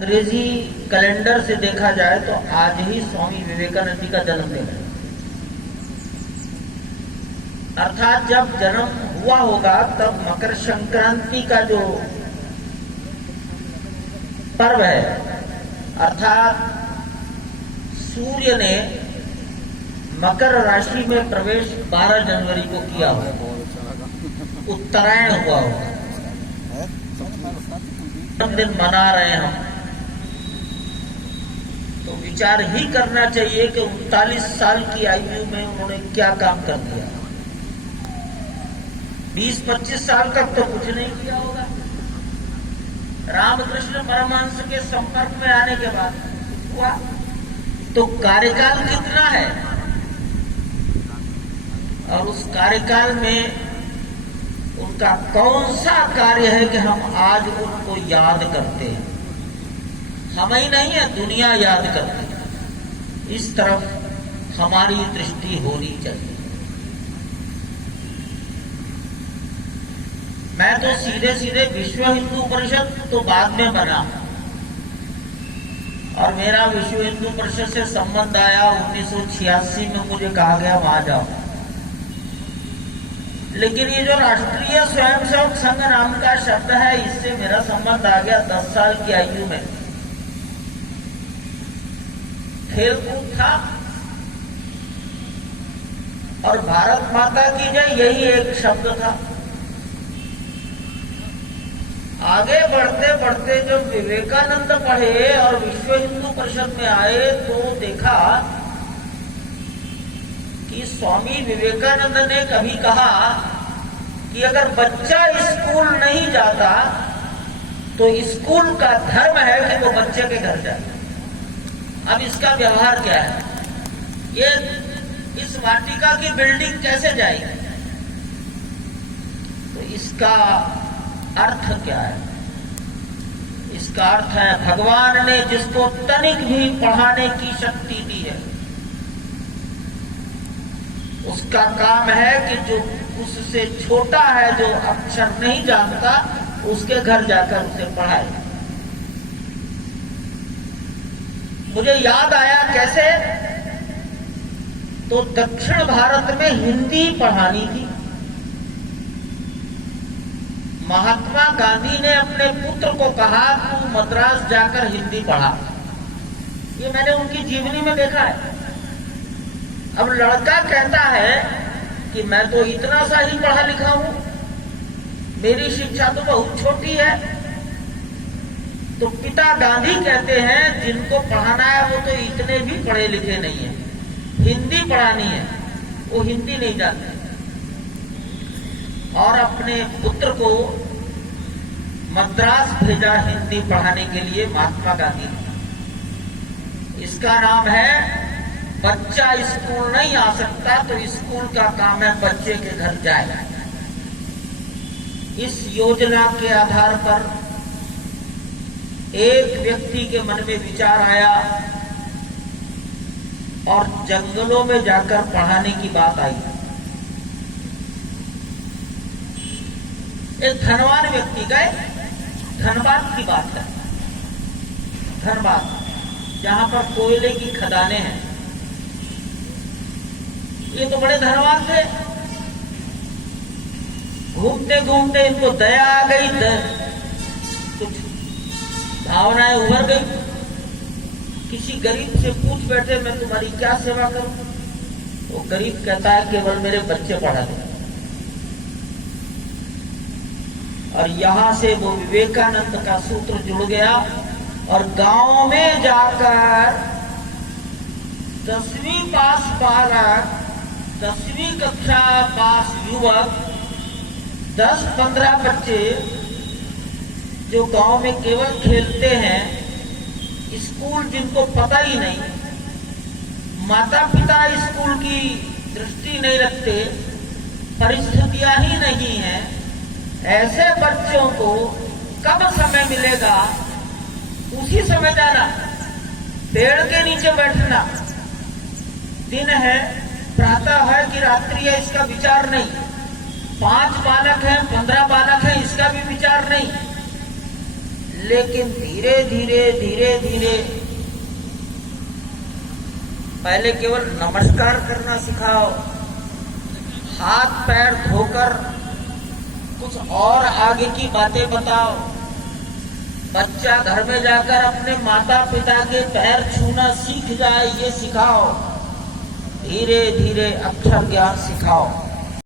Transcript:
अंग्रेजी कैलेंडर से देखा जाए तो आज ही स्वामी विवेकानंद जी का जन्मदिन है। अर्थात जब जन्म हुआ होगा तब मकर संक्रांति का जो पर्व है, अर्थात सूर्य ने मकर राशि में प्रवेश 12 जनवरी को किया होगा, उत्तरायण हुआ होगा, जन्मदिन मना रहे हैं हम। तो विचार ही करना चाहिए कि 39 साल की आयु में उन्होंने क्या काम कर दिया। 20-25 साल तक तो कुछ नहीं किया होगा। रामकृष्ण परमहंस के संपर्क में आने के बाद हुआ। तो कार्यकाल कितना है, और उस कार्यकाल में उनका कौन सा कार्य है कि हम आज उनको याद करते हैं। हम ही नहीं है, दुनिया याद करती है। इस तरफ हमारी दृष्टि होनी चाहिए। मैं तो सीधे सीधे विश्व हिंदू परिषद तो बाद में बना, और मेरा विश्व हिंदू परिषद से संबंध आया 1986 में। मुझे कहा गया वहां जाओ, लेकिन ये जो राष्ट्रीय स्वयंसेवक संघ नाम का शब्द है, इससे मेरा संबंध आ गया 10 साल की आयु में। खेलकूद था और भारत माता की जय, यही एक शब्द था। आगे बढ़ते बढ़ते जब विवेकानंद पढ़े और विश्व हिंदू परिषद में आए तो देखा कि स्वामी विवेकानंद ने कभी कहा कि अगर बच्चा स्कूल नहीं जाता तो स्कूल का धर्म है कि वो बच्चे के घर जाए। अब इसका व्यवहार क्या है? ये इस वाटिका की बिल्डिंग कैसे जाएगी? तो इसका अर्थ क्या है? इसका अर्थ है भगवान ने जिसको तनिक भी पढ़ाने की शक्ति दी है, उसका काम है कि जो उससे छोटा है, जो अक्षर नहीं जानता, उसके घर जाकर उसे पढ़ाए। मुझे याद आया कैसे, तो दक्षिण भारत में हिंदी पढ़ानी थी। महात्मा गांधी ने अपने पुत्र को कहा तू मद्रास जाकर हिंदी पढ़ा। ये मैंने उनकी जीवनी में देखा है। अब लड़का कहता है कि मैं तो इतना सा ही पढ़ा लिखा हूं, मेरी शिक्षा तो बहुत छोटी है। तो पिता गांधी कहते हैं जिनको पढ़ाना है वो तो इतने भी पढ़े लिखे नहीं है, हिंदी पढ़ानी है, वो हिंदी नहीं जानते। और अपने पुत्र को मद्रास भेजा हिंदी पढ़ाने के लिए महात्मा गांधी ने। इसका नाम है बच्चा स्कूल नहीं आ सकता तो स्कूल का काम है बच्चे के घर जाए। इस योजना के आधार पर एक व्यक्ति के मन में विचार आया और जंगलों में जाकर पढ़ाने की बात आई। एक धनवान व्यक्ति गए, धनबाद की बात है, धनबाद, जहां पर कोयले की खदानें हैं। ये तो बड़े धनवान थे। घूमते घूमते इनको दया आ गई, कुछ भावनाएं उभर गई। किसी गरीब से पूछ बैठे मैं तुम्हारी क्या सेवा करूं? वो गरीब कहता है केवल मेरे बच्चे पढ़ा दो। और यहां से वो विवेकानंद का सूत्र जुड़ गया और गांव में जाकर 10वीं पास बालक, 10वीं कक्षा पास युवक, 10-15 बच्चे जो गांव में केवल खेलते हैं, स्कूल जिनको पता ही नहीं, माता पिता स्कूल की दृष्टि नहीं रखते, परिस्थितियां ही नहीं है, ऐसे बच्चों को कब समय मिलेगा उसी समय जाना, पेड़ के नीचे बैठना। दिन है, प्रातः है कि रात्रि है, इसका विचार नहीं। 5 बालक हैं, 15 बालक हैं, इसका भी विचार नहीं। लेकिन धीरे धीरे पहले केवल नमस्कार करना सिखाओ, हाथ पैर धोकर कुछ और आगे की बातें बताओ। बच्चा घर में जाकर अपने माता पिता के पैर छूना सीख जाए, ये सिखाओ। धीरे धीरे अक्षर ज्ञान सिखाओ।